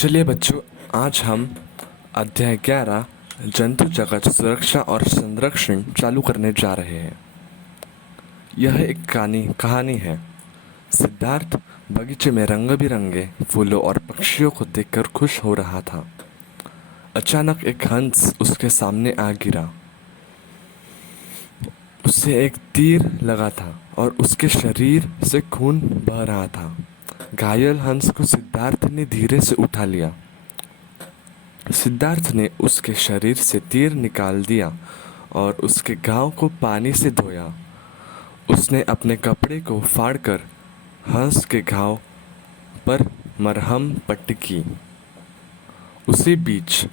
चलिए बच्चों, आज हम अध्याय 11 जंतु जगत सुरक्षा और संरक्षण चालू करने जा रहे हैं। यह एक कहानी है। सिद्धार्थ बगीचे में रंग बिरंगे फूलों और पक्षियों को देखकर खुश हो रहा था। अचानक एक हंस उसके सामने आ गिरा। उससे एक तीर लगा था और उसके शरीर से खून बह रहा था। घायल हंस को सिद्धार्थ ने धीरे से उठा लिया। सिद्धार्थ ने उसके शरीर से तीर निकाल दिया और उसके घाव को पानी से धोया। उसने अपने कपड़े को फाड़कर हंस के घाव पर मरहम पट्टी की। उसी बीच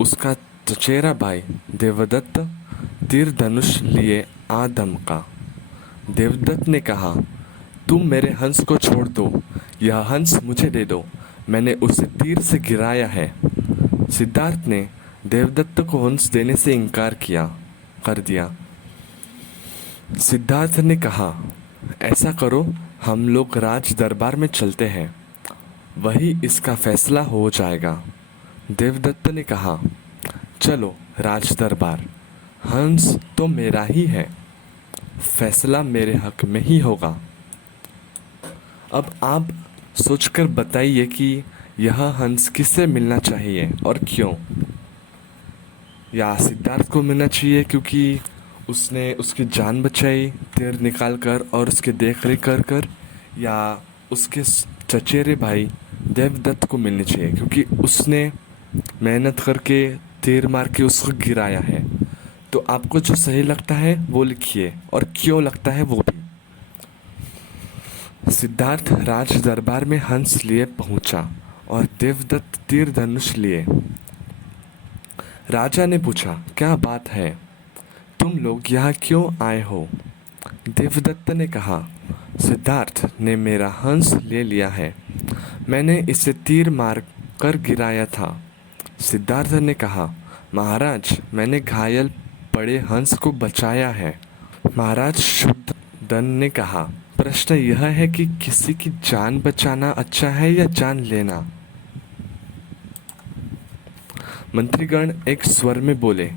उसका चचेरा भाई देवदत्त तीर धनुष लिए आ धमका। देवदत्त ने कहा, तुम मेरे हंस को छोड़ दो, यह हंस मुझे दे दो, मैंने उसे तीर से गिराया है। सिद्धार्थ ने देवदत्त को हंस देने से इनकार कर दिया। सिद्धार्थ ने कहा, ऐसा करो, हम लोग राज दरबार में चलते हैं, वही इसका फैसला हो जाएगा। देवदत्त ने कहा, चलो राज दरबार, हंस तो मेरा ही है, फैसला मेरे हक में ही होगा। अब आप सोचकर बताइए कि यह हंस किससे मिलना चाहिए और क्यों। या सिद्धार्थ को मिलना चाहिए क्योंकि उसने उसकी जान बचाई तीर निकाल कर और उसकी देख रेख कर, या उसके चचेरे भाई देवदत्त को मिलनी चाहिए क्योंकि उसने मेहनत करके तीर मार के उसको गिराया है। तो आपको जो सही लगता है वो लिखिए और क्यों लगता है वो भी। सिद्धार्थ राज दरबार में हंस लिए पहुंचा और देवदत्त तीर धनुष लिए। राजा ने पूछा, क्या बात है, तुम लोग यहाँ क्यों आए हो? देवदत्त ने कहा, सिद्धार्थ ने मेरा हंस ले लिया है, मैंने इसे तीर मार कर गिराया था। सिद्धार्थ ने कहा, महाराज, मैंने घायल पड़े हंस को बचाया है। महाराज शुद्धोधन ने कहा, प्रश्न यह है कि किसी की जान बचाना अच्छा है या जान लेना? मंत्रीगण एक स्वर में बोले,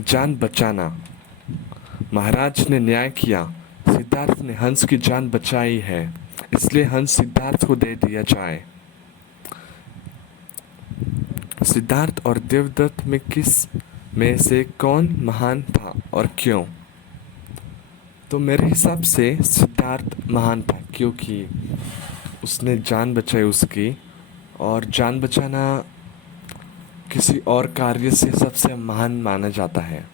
जान बचाना। महाराज ने न्याय किया। सिद्धार्थ ने हंस की जान बचाई है, इसलिए हंस सिद्धार्थ को दे दिया जाए। सिद्धार्थ और देवदत्त में किस में से कौन महान था और क्यों? तो मेरे हिसाब से सिद्धार्थ महान था क्योंकि उसने जान बचाई उसकी, और जान बचाना किसी और कार्य से सबसे महान माना जाता है।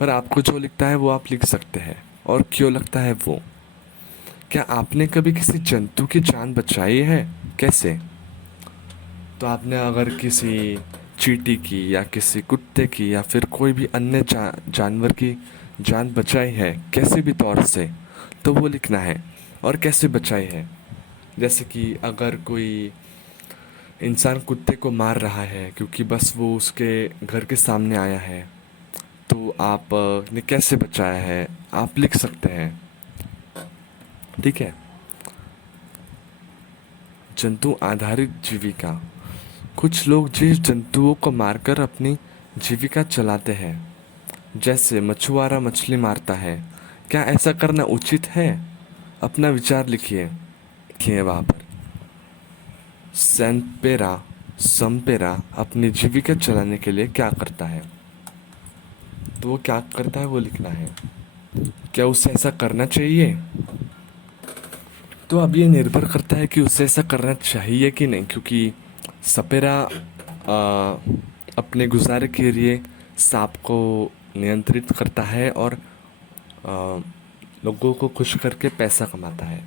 पर आपको जो लिखता है वो आप लिख सकते हैं और क्यों लगता है वो। क्या आपने कभी किसी जंतु की जान बचाई है? कैसे? तो आपने अगर किसी चींटी की या किसी कुत्ते की या फिर कोई भी अन्य जानवर की जान बचाई है कैसे भी तौर से, तो वो लिखना है और कैसे बचाई है। जैसे कि अगर कोई इंसान कुत्ते को मार रहा है क्योंकि बस वो उसके घर के सामने आया है, तो आप ने कैसे बचाया है आप लिख सकते हैं। ठीक है। जंतु आधारित जीविका। कुछ लोग जिस जंतुओं को मारकर अपनी जीविका चलाते हैं, जैसे मछुआरा मछली मारता है, क्या ऐसा करना उचित है? अपना विचार लिखिए वहाँ पर। संपेरा अपनी जीविका चलाने के लिए क्या करता है, तो वो क्या करता है वो लिखना है। क्या उसे ऐसा करना चाहिए? तो अब ये निर्भर करता है कि उसे ऐसा करना चाहिए कि नहीं, क्योंकि सपेरा अपने गुजारे के लिए सांप को नियंत्रित करता है और लोगों को खुश करके पैसा कमाता है।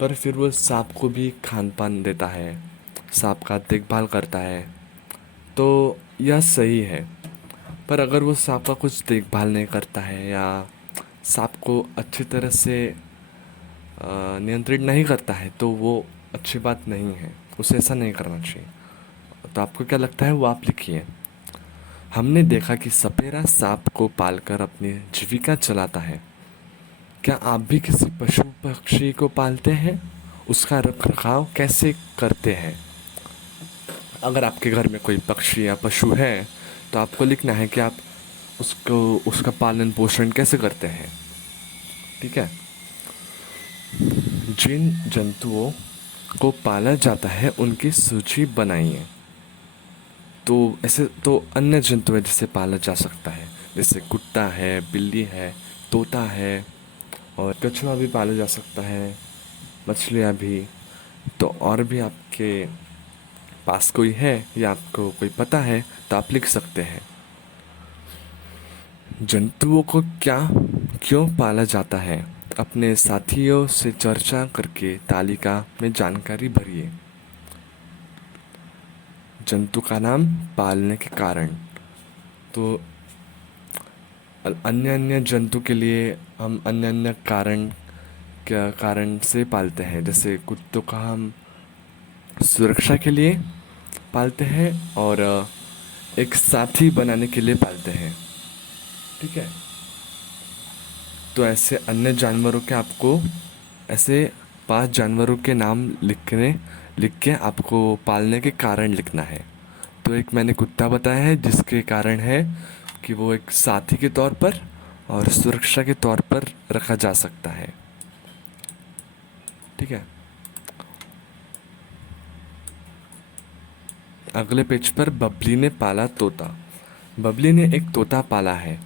पर फिर वो सांप को भी खान पान देता है, सांप का देखभाल करता है, तो यह सही है। पर अगर वो सांप का कुछ देखभाल नहीं करता है या सांप को अच्छी तरह से नियंत्रित नहीं करता है, तो वो अच्छी बात नहीं है, उसे ऐसा नहीं करना चाहिए। तो आपको क्या लगता है वो आप लिखिए। हमने देखा कि सपेरा सांप को पालकर अपनी जीविका चलाता है। क्या आप भी किसी पशु पक्षी को पालते हैं? उसका रख रखाव कैसे करते हैं? अगर आपके घर में कोई पक्षी या पशु है तो आपको लिखना है कि आप उसको उसका पालन पोषण कैसे करते हैं। ठीक है। जिन जंतुओं को पाला जाता है उनकी सूची बनाइए। तो ऐसे तो अन्य जंतु है जिसे पाला जा सकता है, जैसे कुत्ता है, बिल्ली है, तोता है, और कछुआ भी पाला जा सकता है, मछलियाँ भी। तो और भी आपके पास कोई है या आपको कोई पता है तो आप लिख सकते हैं। जंतुओं को क्या क्यों पाला जाता है, अपने साथियों से चर्चा करके तालिका में जानकारी भरिए। जंतु का नाम, पालने के कारण। तो अन्य अन्य जंतु के लिए हम अन्य अन्य कारण से पालते हैं। जैसे कुत्तों का हम सुरक्षा के लिए पालते हैं और एक साथी बनाने के लिए पालते हैं। ठीक है। तो ऐसे अन्य जानवरों के आपको ऐसे 5 जानवरों के नाम लिख के आपको पालने के कारण लिखना है। तो एक मैंने कुत्ता बताया है जिसके कारण है कि वो एक साथी के तौर पर और सुरक्षा के तौर पर रखा जा सकता है। ठीक है। अगले पेज पर बबली ने पाला तोता। बबली ने एक तोता पाला है।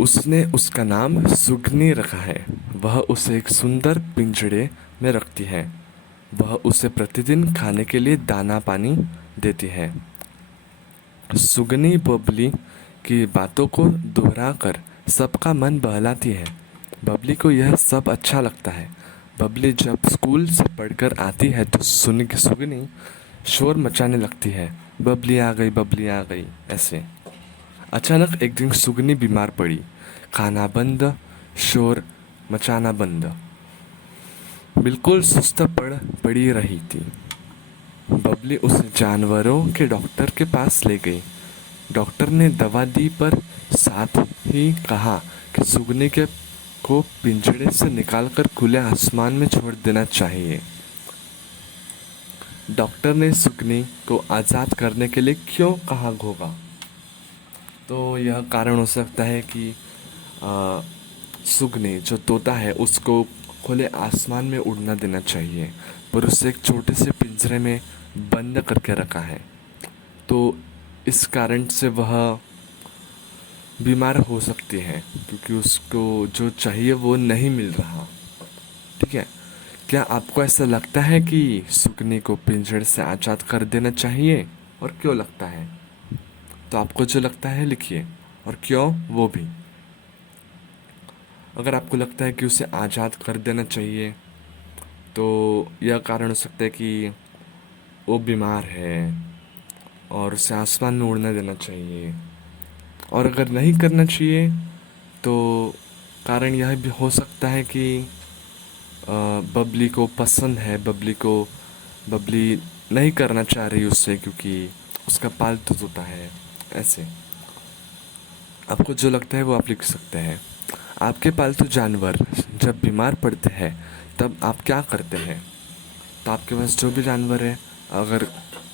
उसने उसका नाम सुगनी रखा है। वह उसे एक सुंदर पिंजड़े में रखती है। वह उसे प्रतिदिन खाने के लिए दाना पानी देती है। सुगनी बबली की बातों को दोहराकर सबका मन बहलाती है। बबली को यह सब अच्छा लगता है। बबली जब स्कूल से पढ़कर आती है तो सुगनी शोर मचाने लगती है, बबली आ गई, बबली आ गई, ऐसे। अचानक एक दिन सुगनी बीमार पड़ी। खाना बंद, शोर मचाना बंद, बिल्कुल सुस्त पड़ी रही थी। बबली उसे जानवरों के डॉक्टर के पास ले गई। डॉक्टर ने दवा दी पर साथ ही कहा कि सुगनी के को पिंजड़े से निकालकर खुले आसमान में छोड़ देना चाहिए। डॉक्टर ने सुगनी को आज़ाद करने के लिए क्यों कहा होगा? तो यह कारण हो सकता है कि आ, सुगनी जो तोता है उसको खुले आसमान में उड़ना देना चाहिए, पर उसे एक छोटे से पिंजरे में बंद करके रखा है। तो इस कारण से वह बीमार हो सकती है क्योंकि उसको जो चाहिए वो नहीं मिल रहा। ठीक है। क्या आपको ऐसा लगता है कि सुगनी को पिंजरे से आज़ाद कर देना चाहिए, और क्यों लगता है? तो आपको जो लगता है लिखिए, और क्यों वो भी। अगर आपको लगता है कि उसे आज़ाद कर देना चाहिए तो यह कारण हो सकता है कि वो बीमार है और उसे आसमान में उड़ने देना चाहिए। और अगर नहीं करना चाहिए तो कारण यह भी हो सकता है कि बबली को पसंद है, बबली नहीं करना चाह रही उससे क्योंकि उसका पालतू तोता है, ऐसे। आपको जो लगता है वो आप लिख सकते हैं। आपके पालतू जानवर जब बीमार पड़ते हैं तब आप क्या करते हैं? तो आपके पास जो भी जानवर है, अगर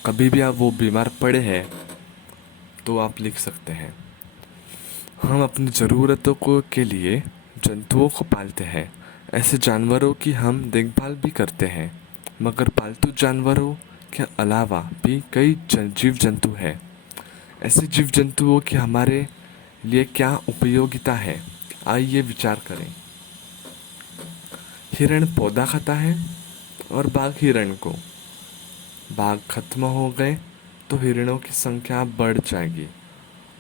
कभी भी आप वो बीमार पड़े हैं तो आप लिख सकते हैं। हम अपनी ज़रूरतों को के लिए जंतुओं को पालते हैं। ऐसे जानवरों की हम देखभाल भी करते हैं। मगर पालतू जानवरों के अलावा भी कई जीव जंतु हैं। ऐसे जीव जंतुओं की हमारे लिए क्या उपयोगिता है, आइए विचार करें। हिरण पौधा खाता है और बाघ हिरण को। बाघ खत्म हो गए तो हिरणों की संख्या बढ़ जाएगी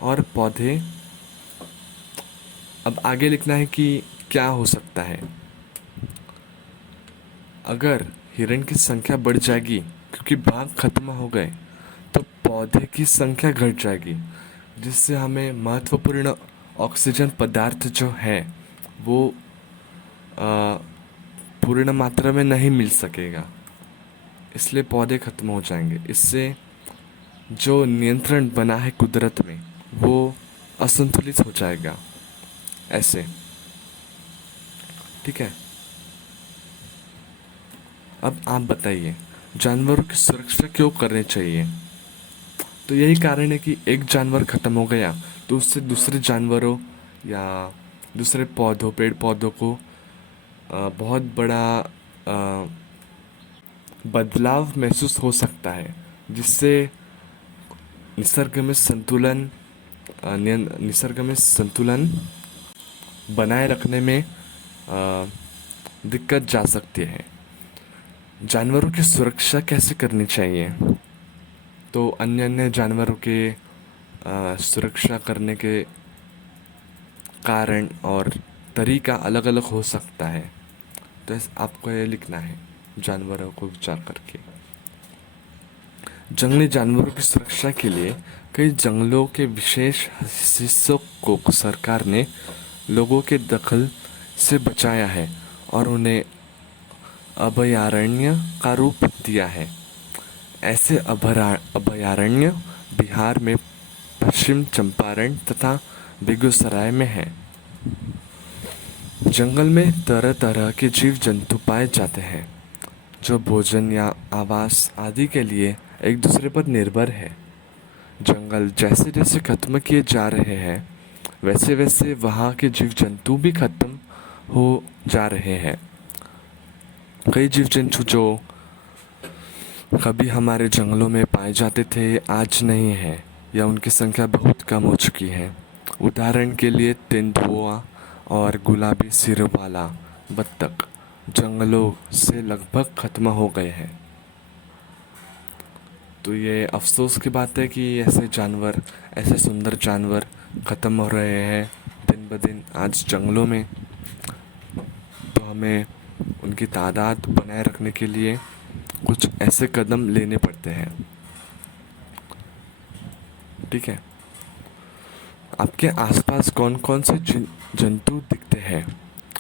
और पौधे। अब आगे लिखना है कि क्या हो सकता है। अगर हिरण की संख्या बढ़ जाएगी क्योंकि बाघ खत्म हो गए तो पौधे की संख्या घट जाएगी, जिससे हमें महत्वपूर्ण ऑक्सीजन पदार्थ जो है वो आ, पूर्ण मात्रा में नहीं मिल सकेगा, इसलिए पौधे खत्म हो जाएंगे। इससे जो नियंत्रण बना है कुदरत में वो असंतुलित हो जाएगा, ऐसे। ठीक है। अब आप बताइए, जानवरों की सुरक्षा क्यों करनी चाहिए? तो यही कारण है कि एक जानवर खत्म हो गया तो उससे दूसरे जानवरों या दूसरे पौधों पेड़ पौधों को बहुत बड़ा बदलाव महसूस हो सकता है, जिससे निसर्ग में संतुलन निसर्ग में संतुलन बनाए रखने में दिक्कत जा सकती है। जानवरों की सुरक्षा कैसे करनी चाहिए? तो अन्य अन्य जानवरों के सुरक्षा करने के कारण और तरीका अलग अलग हो सकता है। तो आपको ये लिखना है जानवरों को विचार करके। जंगली जानवरों की सुरक्षा के लिए कई जंगलों के विशेष हिस्सों को सरकार ने लोगों के दखल से बचाया है और उन्हें अभयारण्य का रूप दिया है। ऐसे अभयारण्य बिहार में पश्चिम चंपारण तथा बेगूसराय में है। जंगल में तरह तरह के जीव जंतु पाए जाते हैं जो भोजन या आवास आदि के लिए एक दूसरे पर निर्भर है। जंगल जैसे जैसे खत्म किए जा रहे हैं वैसे वैसे वहाँ के जीव जंतु भी खत्म हो जा रहे हैं। कई जीव जंतु जो कभी हमारे जंगलों में पाए जाते थे आज नहीं है या उनकी संख्या बहुत कम हो चुकी है। उदाहरण के लिए तेंदुआ और गुलाबी सिर वाला बत्तख जंगलों से लगभग खत्म हो गए हैं। तो ये अफसोस की बात है कि ऐसे सुंदर जानवर ख़त्म हो रहे हैं दिन ब दिन आज जंगलों में। तो हमें उनकी तादाद बनाए रखने के लिए कुछ ऐसे कदम लेने पड़ते हैं। ठीक है, आपके आसपास कौन कौन से जंतु दिखते हैं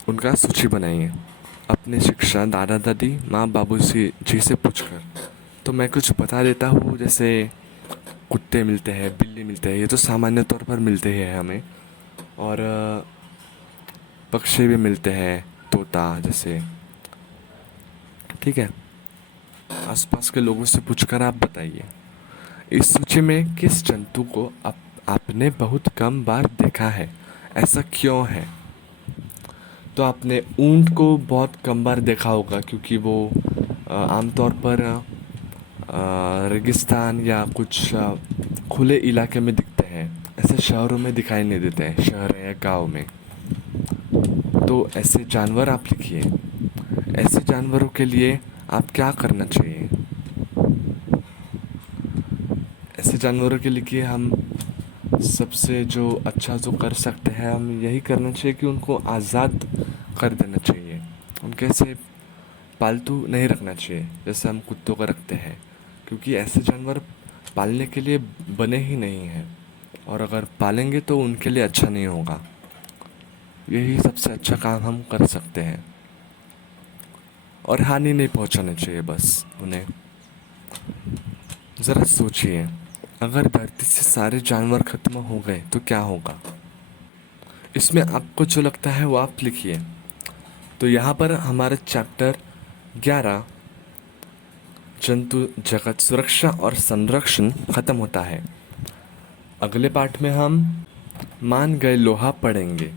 उनका सूची बनाइए अपने शिक्षा दादा दादी माँ बाबू जी से पूछकर। तो मैं कुछ बता देता हूँ, जैसे कुत्ते मिलते हैं, बिल्ली मिलते हैं, ये तो सामान्य तौर पर मिलते ही हैं हमें। और पक्षी भी मिलते हैं, तोता जैसे। ठीक है, आसपास के लोगों से पूछकर आप बताइए इस सूची में किस जंतु को आपने बहुत कम बार देखा है, ऐसा क्यों है? तो आपने ऊंट को बहुत कम बार देखा होगा क्योंकि वो आमतौर पर रेगिस्तान या कुछ खुले इलाके में दिखते हैं, ऐसे शहरों में दिखाई नहीं देते हैं, शहर या गांव में। तो ऐसे जानवर आप लिखिए। ऐसे जानवरों के लिए आप क्या करना चाहिए? ऐसे जानवरों के लिए हम सबसे जो अच्छा जो कर सकते हैं हम यही करना चाहिए कि उनको आज़ाद कर देना चाहिए। उनके से पालतू नहीं रखना चाहिए जैसे हम कुत्तों को रखते हैं, क्योंकि ऐसे जानवर पालने के लिए बने ही नहीं हैं और अगर पालेंगे तो उनके लिए अच्छा नहीं होगा। यही सबसे अच्छा काम हम कर सकते हैं और हानि नहीं पहुंचाना चाहिए बस उन्हें। ज़रा सोचिए, अगर धरती से सारे जानवर खत्म हो गए तो क्या होगा? इसमें आपको जो लगता है वो आप लिखिए। तो यहाँ पर हमारा चैप्टर 11 जंतु जगत सुरक्षा और संरक्षण खत्म होता है। अगले पार्ट में हम मान गए लोहा पढ़ेंगे।